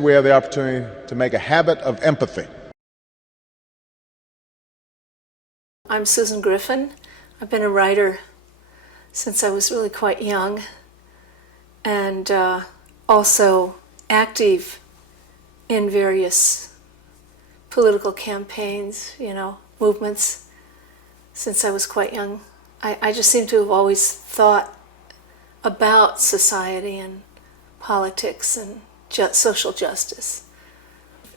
We have the opportunity to make a habit of empathy. I'm Susan Griffin. I've been a writer since I was really quite young, and also active in various political campaigns, movements, since I was quite young. I just seem to have always thought about society and politics and social justice.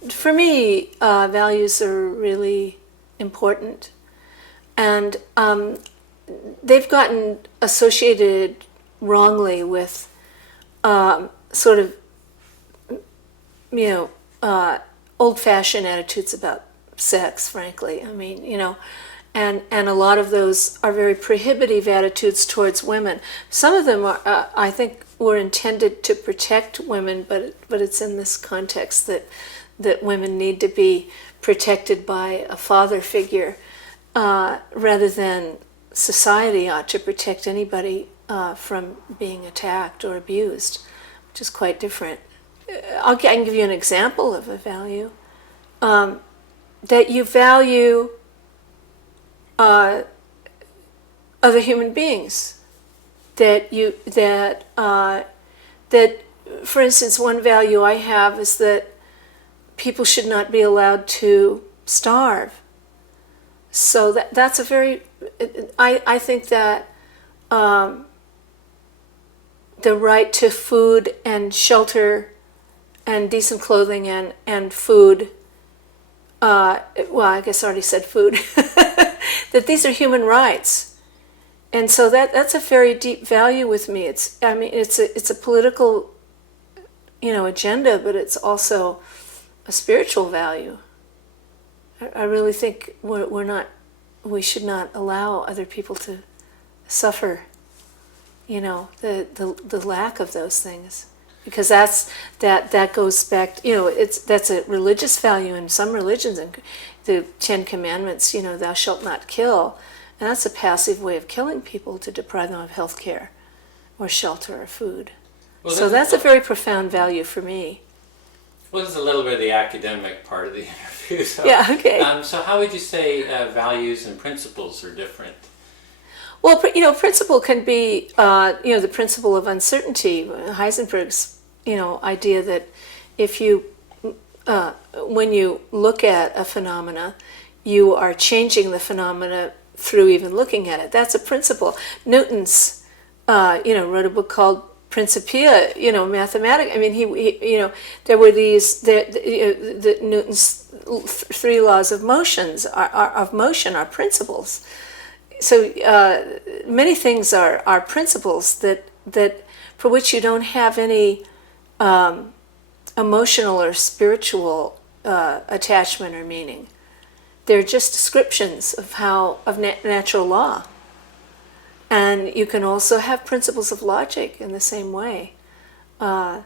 For me, values are really important, and they've gotten associated wrongly with sort of, old-fashioned attitudes about sex, frankly. I mean, and a lot of those are very prohibitive attitudes towards women. Some of them are, I think, were intended to protect women, but it's in this context that women need to be protected by a father figure, rather than society ought to protect anybody from being attacked or abused, which is quite different. I can give you an example of a value, that you value other human beings. That for instance, one value I have is that people should not be allowed to starve. So that's a very, I think that the right to food and shelter and decent clothing and food, well, I guess I already said food, that these are human rights. And so that's a very deep value with me. It's a political, agenda, but it's also a spiritual value. I really think we should not allow other people to suffer, the lack of those things, because that goes back, that's a religious value in some religions, and the 10 Commandments, thou shalt not kill, and that's a passive way of killing people to deprive them of health care or shelter or food. Well, so that's a very profound value for me. Well, this is a little bit of the academic part of the interview. So, yeah, okay. So how would you say values and principles are different? Well, principle can be, the principle of uncertainty. Heisenberg's, idea that if you, when you look at a phenomena, you are changing the phenomena through even looking at it. That's a principle. Newton's, wrote a book called Principia, mathematics. I mean, he there were these, Newton's 3 laws of motions are principles. So many things are principles that for which you don't have any emotional or spiritual attachment or meaning. They're just descriptions of natural law. And you can also have principles of logic in the same way. Mm-hmm.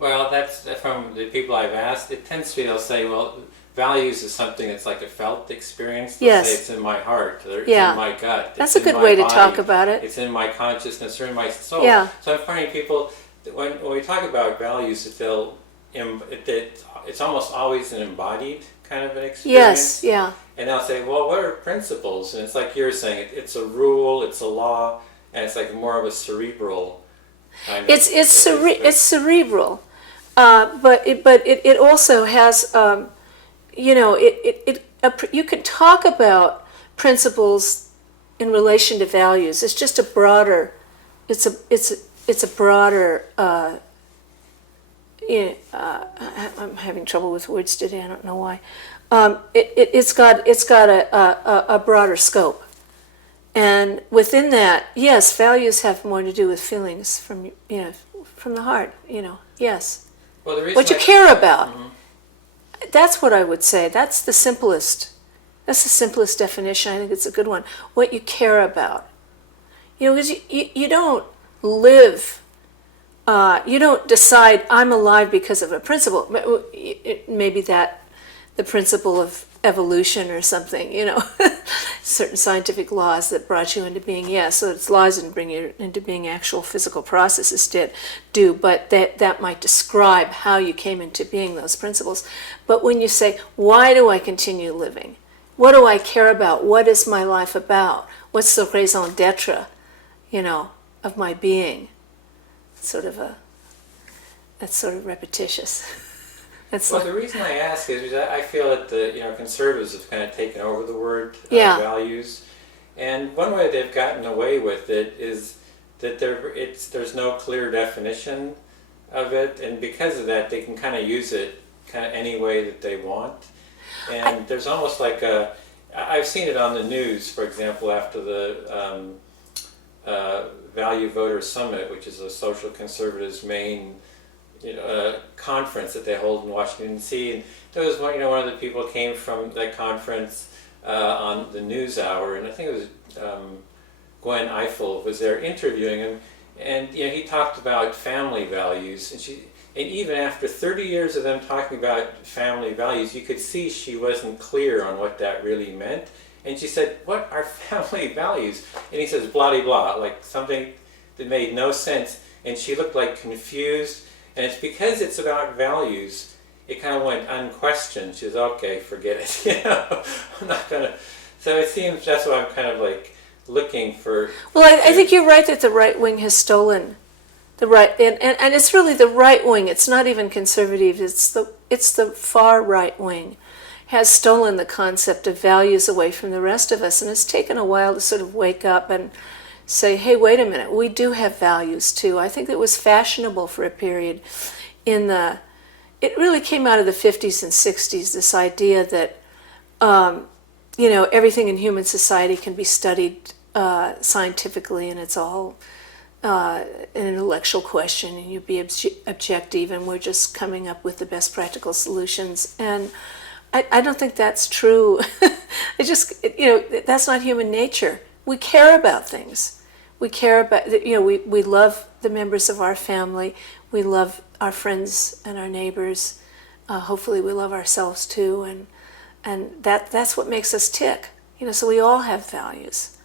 Well, that's from the people I've asked. It tends to be, they'll say, well, values is something that's like a felt experience. They'll say it's in my heart, or it's in my gut. That's a good way to talk about it. It's in my consciousness or in my soul. Yeah. So I'm finding people, when we talk about values, it's almost always an embodied kind of an experience. Yes, yeah. And they'll say, well, what are principles? And it's like you're saying, it's a rule, it's a law, and it's like more of a cerebral kind of... It's cerebral, but it also has, you can talk about principles in relation to values. It's just a broader, it's a broader, I'm having trouble with words today, I don't know why. It's got a broader scope, and within that, yes, values have more to do with feelings from the heart. Yes, well, what you care about. Mm-hmm. That's what I would say. That's the simplest definition. I think it's a good one. What you care about, because you don't live. You don't decide I'm alive because of a principle. Maybe that the principle of evolution or something, certain scientific laws that brought you into being. Yeah, so it's laws didn't bring you into being, actual physical processes do, but that might describe how you came into being, those principles. But when you say, why do I continue living? What do I care about? What is my life about? What's the raison d'etre, of my being? That's sort of repetitious. The reason I ask is because I feel that the conservatives have kind of taken over the word values, and one way they've gotten away with it is that there's no clear definition of it, and because of that, they can kind of use it kind of any way that they want. And there's almost like I've seen it on the news, for example, after the Value Voter Summit, which is a social conservatives' main conference that they hold in Washington D.C. And there was one of the people came from that conference on the News Hour, and I think it was Gwen Ifill was there interviewing him, and he talked about family values, and even after 30 years of them talking about family values, you could see she wasn't clear on what that really meant. And she said, "What are family values?" And he says, "Blah de blah," like something that made no sense. And she looked like confused. And it's because it's about values, it kind of went unquestioned. She says, "Okay, forget it." I'm not gonna. So it seems that's why I'm kind of like looking for. Well, I think you're right that the right wing has stolen the right, and it's really the right wing. It's not even conservative. It's the far right wing has stolen the concept of values away from the rest of us, and it's taken a while to sort of wake up and say, hey, wait a minute, we do have values too. I think it was fashionable for a period it really came out of the 50s and 60s, this idea that, everything in human society can be studied scientifically, and it's all an intellectual question, and you be objective, and we're just coming up with the best practical solutions. And I don't think that's true. That's not human nature. We care about things. We care about, we love the members of our family. We love our friends and our neighbors. Hopefully we love ourselves too. And that's what makes us tick. So we all have values.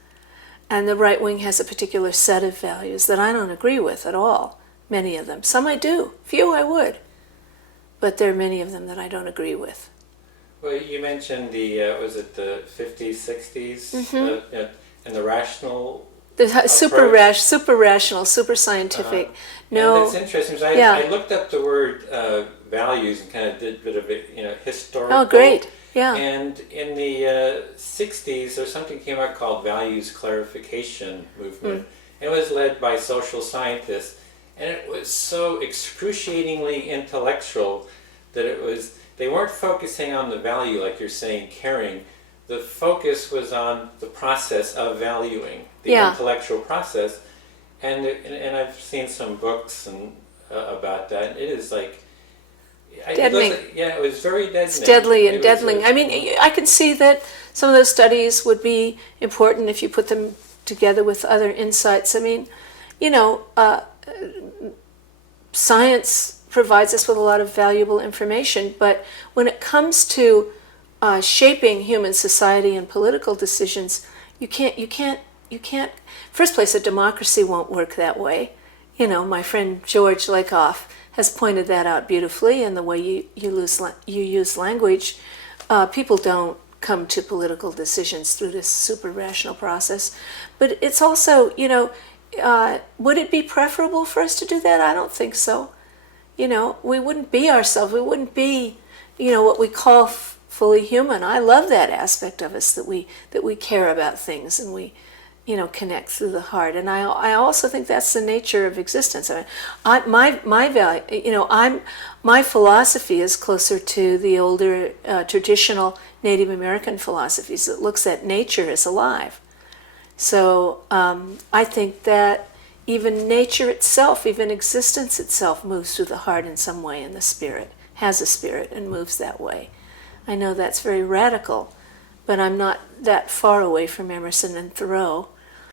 And the right wing has a particular set of values that I don't agree with at all. Many of them. Some I do. Few I would. But there are many of them that I don't agree with. Well, you mentioned was it the 50s, 60s, and the rational super rational, super scientific. No, and that's interesting. I looked up the word values and kind of did a bit of it, historical. Oh, great! Yeah. And in the 60s, there's something came out called values clarification movement. It was led by social scientists, and it was so excruciatingly intellectual that they weren't focusing on the value, like you're saying, caring. The focus was on the process of valuing, the intellectual process, and I've seen some books about that. And it is like deadening. It was very deadening. It's deadly and deadening. I can see that some of those studies would be important if you put them together with other insights. Science provides us with a lot of valuable information, but when it comes to shaping human society and political decisions, you can't. First place, a democracy won't work that way. My friend George Lakoff has pointed that out beautifully in the way you use language. People don't come to political decisions through this super rational process. But it's also, would it be preferable for us to do that? I don't think so. We wouldn't be ourselves. We wouldn't be, what we call fully human. I love that aspect of us, that we care about things and we, connect through the heart. And I also think that's the nature of existence. My value, my philosophy is closer to the older traditional Native American philosophies that looks at nature as alive. So I think that even nature itself, even existence itself, moves through the heart in some way, and the spirit has a spirit and moves that way. I know that's very radical, but I'm not that far away from Emerson and Thoreau.